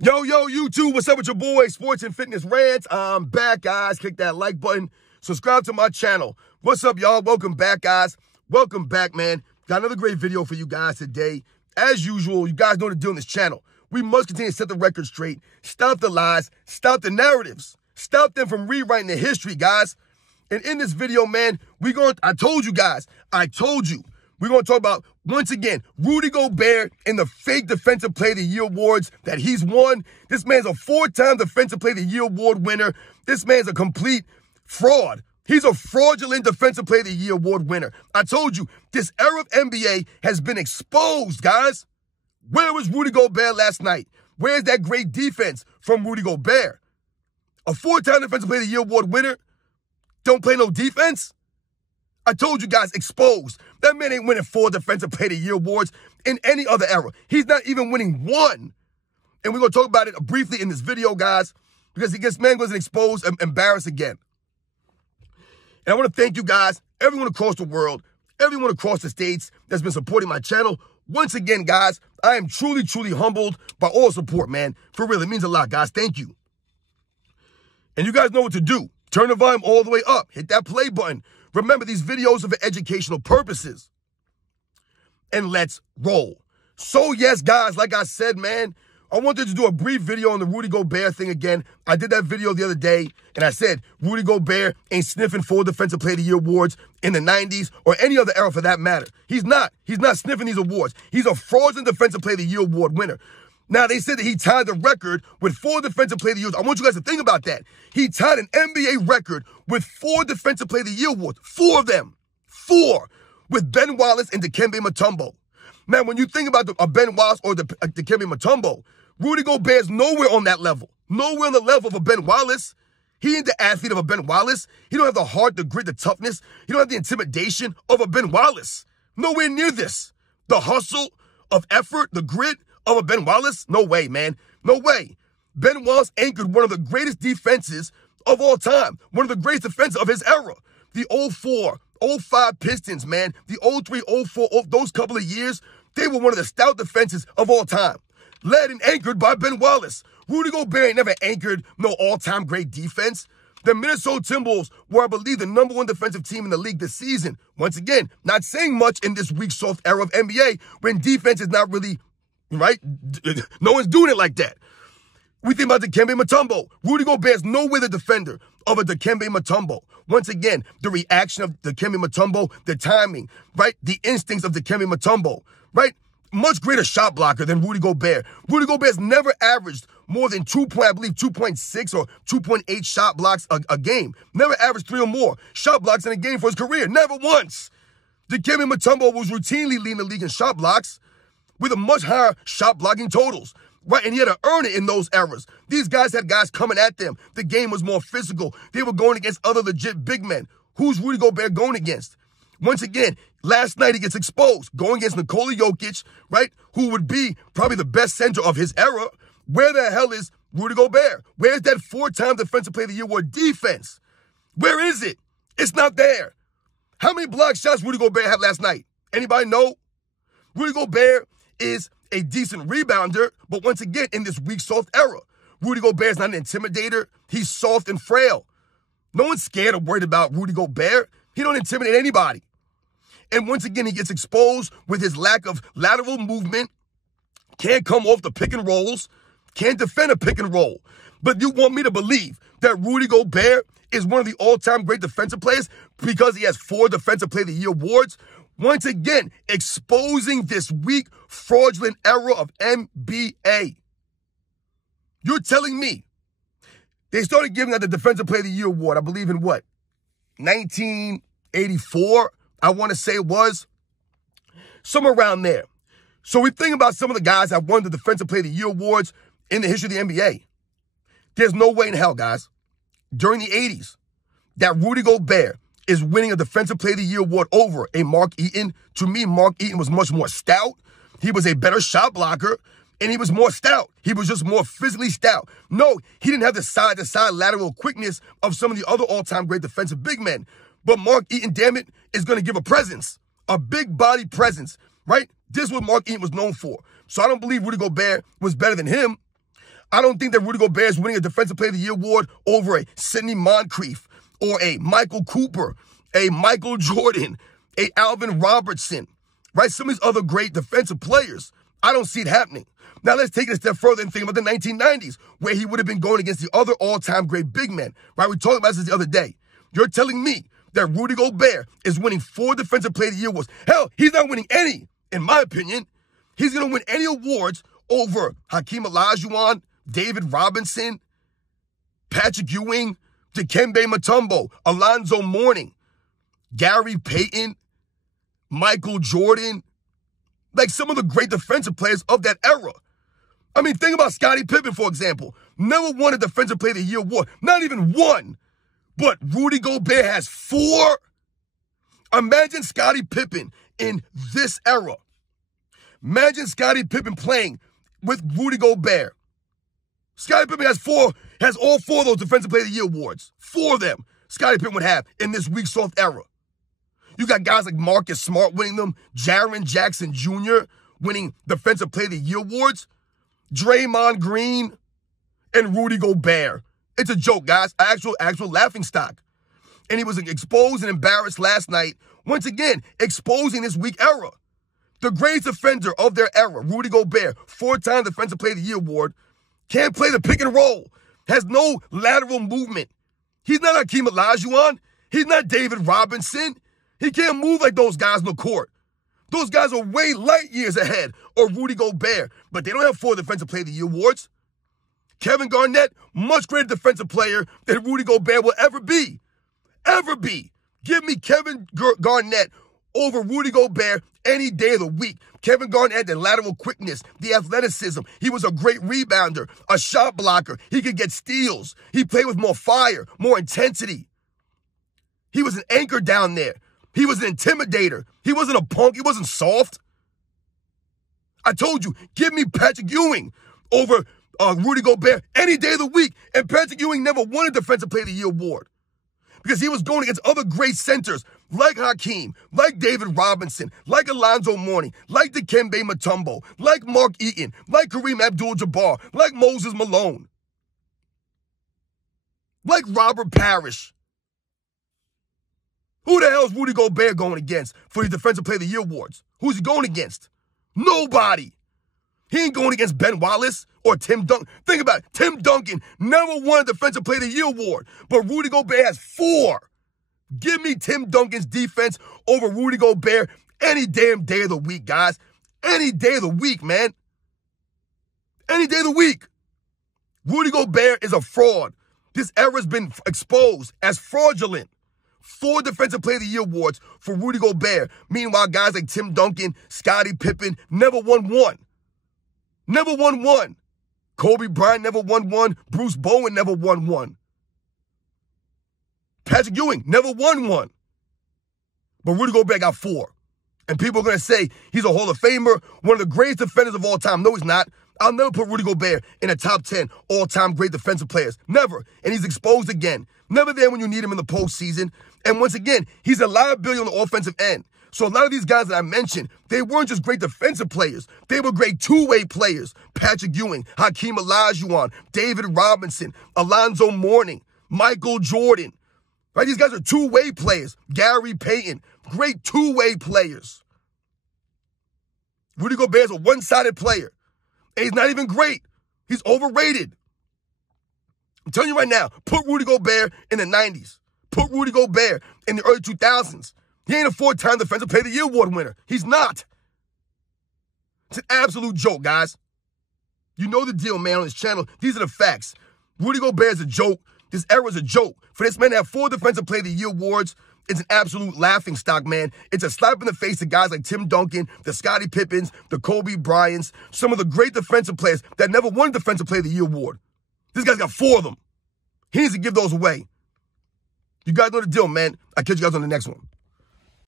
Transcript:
Yo, YouTube, what's up with your boy, Sports and Fitness Rants? I'm back, guys. Click that like button. Subscribe to my channel. What's up, y'all? Welcome back, guys. Welcome back, man. Got another great video for you guys today. As usual, you guys know what to do on this channel. We must continue to set the record straight. Stop the lies. Stop the narratives. Stop them from rewriting the history, guys. And in this video, man, I told you, we're going to talk about, once again, Rudy Gobert and the fake Defensive Player of the Year awards that he's won. This man's a 4-time Defensive Player of the Year award winner. This man's a complete fraud. He's a fraudulent Defensive Player of the Year award winner. I told you, this era of NBA has been exposed, guys. Where was Rudy Gobert last night? Where's that great defense from Rudy Gobert? A 4-time Defensive Player of the Year award winner? Don't play no defense? I told you guys, exposed. That man ain't winning 4 Defensive Player of the Year awards in any other era. He's not even winning 1. And we're going to talk about it briefly in this video, guys, because this man goes exposed and embarrassed again. And I want to thank you guys, everyone across the world, everyone across the states that's been supporting my channel. Once again, guys, I am truly, truly humbled by all support, man. For real, it means a lot, guys. Thank you. And you guys know what to do. Turn the volume all the way up. Hit that play button. Remember, these videos are for educational purposes. And let's roll. So, yes, guys, like I said, man, I wanted to do a brief video on the Rudy Gobert thing again. I did that video the other day, and I said Rudy Gobert ain't sniffing 4 Defensive Player of the Year awards in the 90s or any other era for that matter. He's not. He's not sniffing these awards. He's a fraudulent Defensive Player of the Year award winner. Now, they said that he tied the record with 4 Defensive Player of the Year. I want you guys to think about that. He tied an NBA record with 4 Defensive Player of the Year awards. 4 of them. 4. With Ben Wallace and Dikembe Mutombo. Man, when you think about Ben Wallace or Dikembe Mutombo, Rudy Gobert's nowhere on that level. Nowhere on the level of a Ben Wallace. He ain't the athlete of a Ben Wallace. He don't have the heart, the grit, the toughness. He don't have the intimidation of a Ben Wallace. Nowhere near this. The hustle of effort, the grit of a Ben Wallace? No way, man. No way. Ben Wallace anchored one of the greatest defenses of all time. One of the greatest defenses of his era. The 04, 05 Pistons, man. The 03, 04, those couple of years, they were one of the stout defenses of all time. Led and anchored by Ben Wallace. Rudy Gobert never anchored no all-time great defense. The Minnesota Timberwolves were, I believe, the #1 defensive team in the league this season. Once again, not saying much in this weak, soft era of NBA when defense is not really, right? No one's doing it like that. We think about Dikembe Mutombo. Rudy Gobert's nowhere the defender of a Dikembe Mutombo. Once again, the reaction of Dikembe Mutombo, the timing, right? The instincts of Dikembe Mutombo, right? Much greater shot blocker than Rudy Gobert. Rudy Gobert's never averaged more than 2.6 or 2.8 shot blocks a game. Never averaged 3 or more shot blocks in a game for his career. Never once. Dikembe Mutombo was routinely leading the league in shot blocks with a much higher shot blocking totals. Right, and he had to earn it in those eras. These guys had guys coming at them. The game was more physical. They were going against other legit big men. Who's Rudy Gobert going against? Once again, last night he gets exposed. Going against Nikola Jokic, right, who would be probably the best center of his era. Where the hell is Rudy Gobert? Where's that 4-time Defensive Player of the Year award defense? Where is it? It's not there. How many block shots Rudy Gobert had last night? Anybody know? Rudy Gobert is a decent rebounder, but once again, in this weak, soft era, Rudy Gobert is not an intimidator. He's soft and frail. No one's scared or worried about Rudy Gobert. He don't intimidate anybody. And once again, he gets exposed with his lack of lateral movement, can't come off the pick and rolls, can't defend a pick and roll. But you want me to believe that Rudy Gobert is one of the all-time great defensive players because he has 4 Defensive Player of the Year awards? Once again, exposing this weak, fraudulent era of NBA. You're telling me they started giving out the Defensive Player of the Year award, I believe in what? 1984, I want to say it was. Somewhere around there. So we think about some of the guys that won the Defensive Player of the Year awards in the history of the NBA. There's no way in hell, guys, during the 80s, that Rudy Gobert is winning a Defensive Player of the Year award over a Mark Eaton. To me, Mark Eaton was much more stout. He was a better shot blocker, and he was more stout. He was just more physically stout. No, he didn't have the side-to-side lateral quickness of some of the other all-time great defensive big men. But Mark Eaton, damn it, is going to give a presence, a big body presence, right? This is what Mark Eaton was known for. So I don't believe Rudy Gobert was better than him. I don't think that Rudy Gobert is winning a Defensive Player of the Year award over a Sidney Moncrief or a Michael Cooper, a Michael Jordan, a Alvin Robertson, right? Some of these other great defensive players. I don't see it happening. Now, let's take it a step further and think about the 1990s, where he would have been going against the other all-time great big men, right? We talked about this the other day. You're telling me that Rudy Gobert is winning 4 Defensive Player of the Year awards. Hell, he's not winning any, in my opinion. He's going to win any awards over Hakeem Olajuwon, David Robinson, Patrick Ewing, Dikembe Mutombo, Alonzo Mourning, Gary Payton, Michael Jordan, like some of the great defensive players of that era. I mean, think about Scottie Pippen, for example. Never won a Defensive Player of the Year award. Not even one. But Rudy Gobert has 4. Imagine Scottie Pippen in this era. Imagine Scottie Pippen playing with Rudy Gobert. Scottie Pippen has all 4 of those Defensive Player of the Year awards. 4 of them Scottie Pippen would have in this weak, soft era. You got guys like Marcus Smart winning them, Jaren Jackson Jr. winning Defensive Player of the Year awards, Draymond Green, and Rudy Gobert. It's a joke, guys. Actual laughing stock. And he was exposed and embarrassed last night, once again, exposing this weak era. The greatest defender of their era, Rudy Gobert, 4-time Defensive Player of the Year award, can't play the pick and roll, has no lateral movement. He's not Hakeem Olajuwon. He's not David Robinson. He can't move like those guys on the court. Those guys are way light years ahead of Rudy Gobert, but they don't have 4 Defensive Player of the Year awards. Kevin Garnett, much greater defensive player than Rudy Gobert will ever be. Ever be. Give me Kevin Garnett over Rudy Gobert any day of the week. Kevin Garnett had the lateral quickness, the athleticism. He was a great rebounder, a shot blocker. He could get steals. He played with more fire, more intensity. He was an anchor down there. He was an intimidator. He wasn't a punk. He wasn't soft. I told you, give me Patrick Ewing over Rudy Gobert any day of the week. And Patrick Ewing never won a Defensive Player of the Year award because he was going against other great centers like Hakeem, like David Robinson, like Alonzo Mourning, like Dikembe Mutombo, like Mark Eaton, like Kareem Abdul-Jabbar, like Moses Malone, like Robert Parrish. Who the hell is Rudy Gobert going against for the Defensive Player of the Year awards? Who's he going against? Nobody. He ain't going against Ben Wallace or Tim Duncan. Think about it. Tim Duncan never won a Defensive Player of the Year award, but Rudy Gobert has 4. Give me Tim Duncan's defense over Rudy Gobert any damn day of the week, guys. Any day of the week, man. Any day of the week. Rudy Gobert is a fraud. This era's been exposed as fraudulent. 4 Defensive Player of the Year awards for Rudy Gobert. Meanwhile, guys like Tim Duncan, Scottie Pippen never won one. Never won one. Kobe Bryant never won one. Bruce Bowen never won one. Patrick Ewing never won one. But Rudy Gobert got 4. And people are going to say he's a Hall of Famer, one of the greatest defenders of all time. No, he's not. I'll never put Rudy Gobert in a top 10 all-time great defensive players. Never. And he's exposed again. Never there when you need him in the postseason. And once again, he's a liability on the offensive end. So a lot of these guys that I mentioned, they weren't just great defensive players. They were great two-way players. Patrick Ewing, Hakeem Olajuwon, David Robinson, Alonzo Mourning, Michael Jordan. Right? These guys are two-way players. Gary Payton, great two-way players. Rudy Gobert is a one-sided player. And he's not even great. He's overrated. I'm telling you right now, put Rudy Gobert in the 90s. Put Rudy Gobert in the early 2000s. He ain't a 4-time Defensive Player of the Year award winner. He's not. It's an absolute joke, guys. You know the deal, man, on this channel. These are the facts. Rudy Gobert is a joke. This era is a joke. For this man to have 4 Defensive Player of the Year awards, it's an absolute laughingstock, man. It's a slap in the face to guys like Tim Duncan, the Scottie Pippens, the Kobe Bryants, some of the great defensive players that never won a Defensive Player of the Year award. This guy's got 4 of them. He needs to give those away. You guys know the deal, man. I'll catch you guys on the next one.